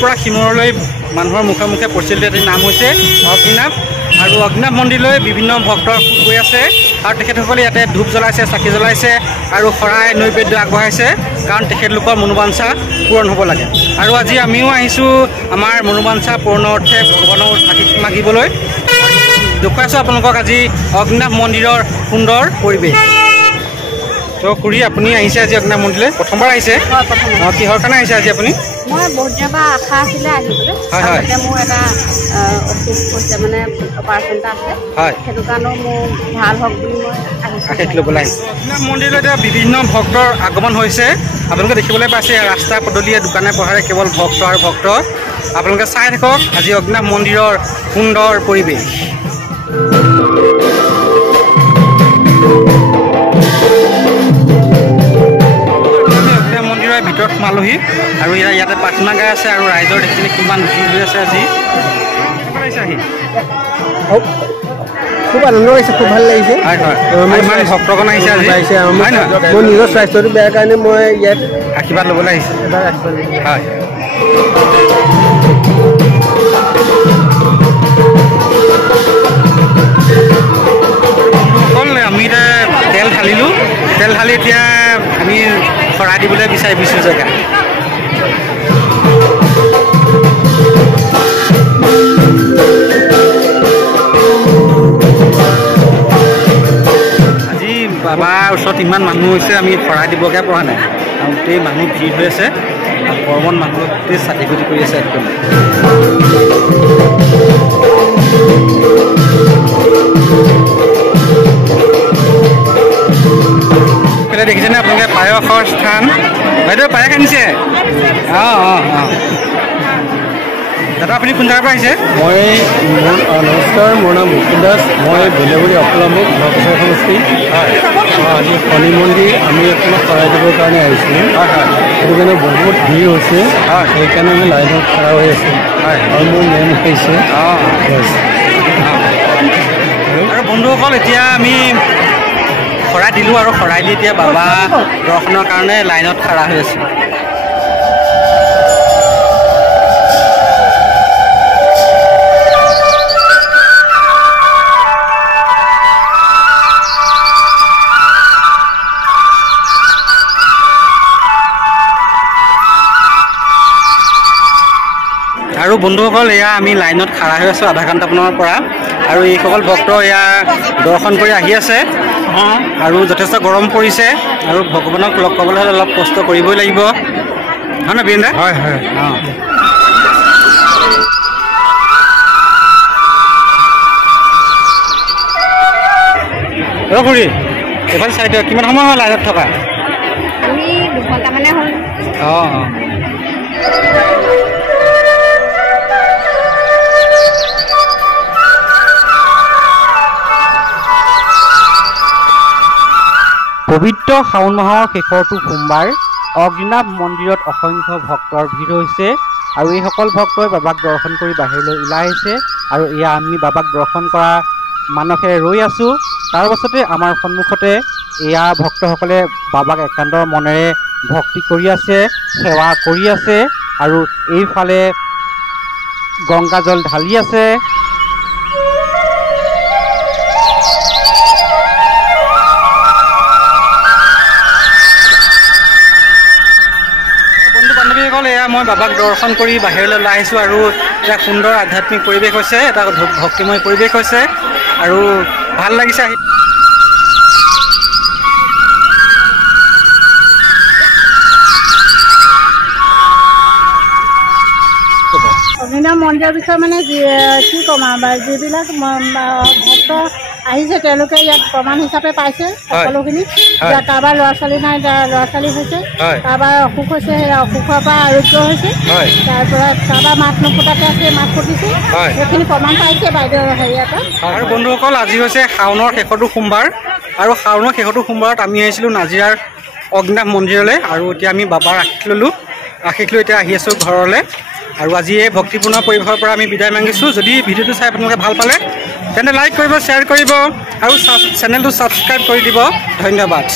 পৰা সিমূৰলৈ মানুহৰ মুখে মুখে প্ৰচলিত এটি নাম হৈছে অগ্নিনাভ। আৰু অগ্নিনাভ মন্দিৰলৈ বিভিন্ন ভক্তৰ গৈ আছে আৰু তেখেতসকলে ইয়াতে ধূপ জ্বলাইছে, চাকি জ্বলাইছে আৰু শৰাই নৈবেদ্য আগবঢ়াইছে, কাৰণ তেখেতলোকৰ মনোবাঞ্ছা পূৰণ হ'ব লাগে। আৰু আজি আমিও আহিছোঁ আমাৰ মনোবাঞ্ছা পূৰণৰ অৰ্থে ভগৱানৰ আশীষ মাগিবলৈ। দেখুৱাইছোঁ আপোনালোকক আজি অগ্নিনাভ মন্দিৰৰ সুন্দৰ পৰিৱেশ। তো খুৰী, আপুনি আহিছে আজি অগ্নিনাভ মন্দিৰলৈ? প্ৰথমবাৰ আহিছে? অঁ, কিহৰ কাৰণে আহিছে আজি আপুনি? মই বহুত দিনৰ পৰা আশা আছিলে আহিবলৈ। হয় হয়, মোৰ এটা অসুখ হৈছে, মানে অপাৰেশ্যন এটা আছে। হয়, সেইটো কাৰণেও মোৰ ভাল হওক বুলি মই আশীষ ল'বলৈ আহিছোঁ। অগ্নিনাভ মন্দিৰলৈ এতিয়া বিভিন্ন ভক্তৰ আগমন হৈছে। আপোনালোকে দেখিবলৈ পাইছে ৰাস্তা পদূলিয়ে দোকানে পোহাৰে কেৱল ভক্ত আৰু ভক্ত। আপোনালোকে চাই থাকক আজি অগ্নিনাভ মন্দিৰৰ সুন্দৰ পৰিৱেশ। ভিতৰত সোমালোহি আৰু ইয়াতে প্ৰাৰ্থনা গাই আছে আৰু ৰাইজৰ দেখিলে কিমান ভিৰ হৈ আছে আজি। খুব আনন্দ লাগিছে, খুব ভাল লাগিছে। হয় হয়, ইমান ভক্তগণ আহিছে আজি। মোৰ নিজৰ স্বাস্থ্যটো বেয়া কাৰণে মই ইয়াত আশীৰ্বাদ ল'বলৈ আহিছোঁ। হয়, আমি এতিয়া তেল ঢালিলোঁ। তেল ঢালি এতিয়া আমি শৰাই দিবলৈ বিচাৰিছোঁ জেগা। আজি বাবাৰ ওচৰত ইমান মানুহ হৈছে, আমি শৰাই দিবগৈ পৰা নাই আৰু গোটেই মানুহ ভিৰ হৈ আছে। গৰমত মানুহ গোটেই চাটি ফুটি কৰি আছে একদম। দেখিছেনে আপোনালোকে পায়সৰ স্থান? বাইদেউ পায়স আনিছে? অঁ অঁ অঁ, দাদা আপুনি কোন জেগাৰ পৰা আহিছে? মই নমস্কাৰ, মোৰ নাম মুকুল দাস। মই বেলেগুৰি অকলামুখ নকচৰ সমষ্টি। আজি শনি মন্দিৰ আমি আপোনাক শৰাই দিবৰ কাৰণে আহিছিলোঁ। সেইটো কাৰণে বহুত ভিৰ হৈছে, সেইকাৰণে আমি লাইনত খাৰা হৈ আছোঁ। আৰু মোৰ মেইন হৈছে আৰু বন্ধুসকল, এতিয়া আমি শৰাই দিলোঁ আৰু শৰাই দি এতিয়া বাবা দৰ্শনৰ কাৰণে লাইনত খাৰা হৈ আছোঁ। আৰু বন্ধুসকল, এয়া আমি লাইনত খাৰা হৈ আছোঁ আধা ঘণ্টামানৰ পৰা। আৰু এইসকল ভক্ত এয়া দৰ্শন কৰি আহি আছে। আৰু যথেষ্ট গৰম পৰিছে আৰু ভগৱানক লগ পাবলৈ হ'লে অলপ কষ্ট কৰিবই লাগিব, হয় নহয় বীৰেন্দ্ৰ? হয় হয়। অঁ খুৰী, এইফালে চাই দিয়ক। কিমান সময় হ'ল লাইনত থকা? আমি 2 ঘণ্টামানে হ'ল। অঁ অঁ, পবিত্ৰ শাওণ মাহৰ শেষৰটো সোমবাৰ অগ্নিনাভ মন্দিৰত অসংখ্য ভক্তৰ ভিৰ হৈছে আৰু এইসকল ভক্তই বাবাক দৰ্শন কৰি বাহিৰলৈ ওলাই আহিছে। আৰু এয়া আমি বাবাক দৰ্শন কৰা মানসেৰে ৰৈ আছোঁ। তাৰ পাছতে আমাৰ সন্মুখতে এয়া ভক্তসকলে বাবাক একান্ত মনেৰে ভক্তি কৰি আছে, সেৱা কৰি আছে আৰু এইফালে গংগাজল ঢালি আছে। এয়া মই বাবাক দৰ্শন কৰি বাহিৰলৈ ওলাই আহিছোঁ আৰু এটা সুন্দৰ আধ্যাত্মিক পৰিৱেশ হৈছে, এটা ভক্তিময় পৰিৱেশ হৈছে আৰু ভাল লাগিছে আহি। অগ্নিনাভ মন্দিৰৰ বিষয়ে মানে কি ক'ম আৰু, যিবিলাক ভক্ত আহিছে তেওঁলোকে ইয়াত প্ৰমাণ হিচাপে পাইছে সকলোখিনি। কাৰোবাৰ ল'ৰা ছোৱালী নাই, ল'ৰা ছোৱালী হৈছে, কাৰোবাৰ অসুখ হৈছে, সেই অসুখৰ পৰা আৰোগ্য হৈছে, তাৰপৰা কাৰোবাৰ মাত নুফুটাকে আছে, মাত ফুটিছে, সেইখিনি প্ৰমাণ পাইছে বাইদেউ হেৰিয়াতে। আৰু বন্ধুসকল, আজি হৈছে শাওণৰ শেষৰটো সোমবাৰ আৰু শাওণৰ শেষৰটো সোমবাৰত আমি আহিছিলোঁ নাজিৰাৰ অগ্নিনাভ মন্দিৰলৈ আৰু এতিয়া আমি বাবাৰ আশীষ ল'লোঁ। আশীষ লৈ এতিয়া আহি আছোঁ ঘৰলৈ আৰু আজি এই ভক্তিপূৰ্ণ পৰিৱেশৰ পৰা আমি বিদায় মাগিছোঁ। যদি ভিডিঅ'টো চাই আপোনালোকে ভাল পালে তেন্তে লাইক কৰিব, শ্বেয়াৰ কৰিব আৰু চেনেলটো ছাবস্ক্ৰাইব কৰি দিব। ধন্যবাদ।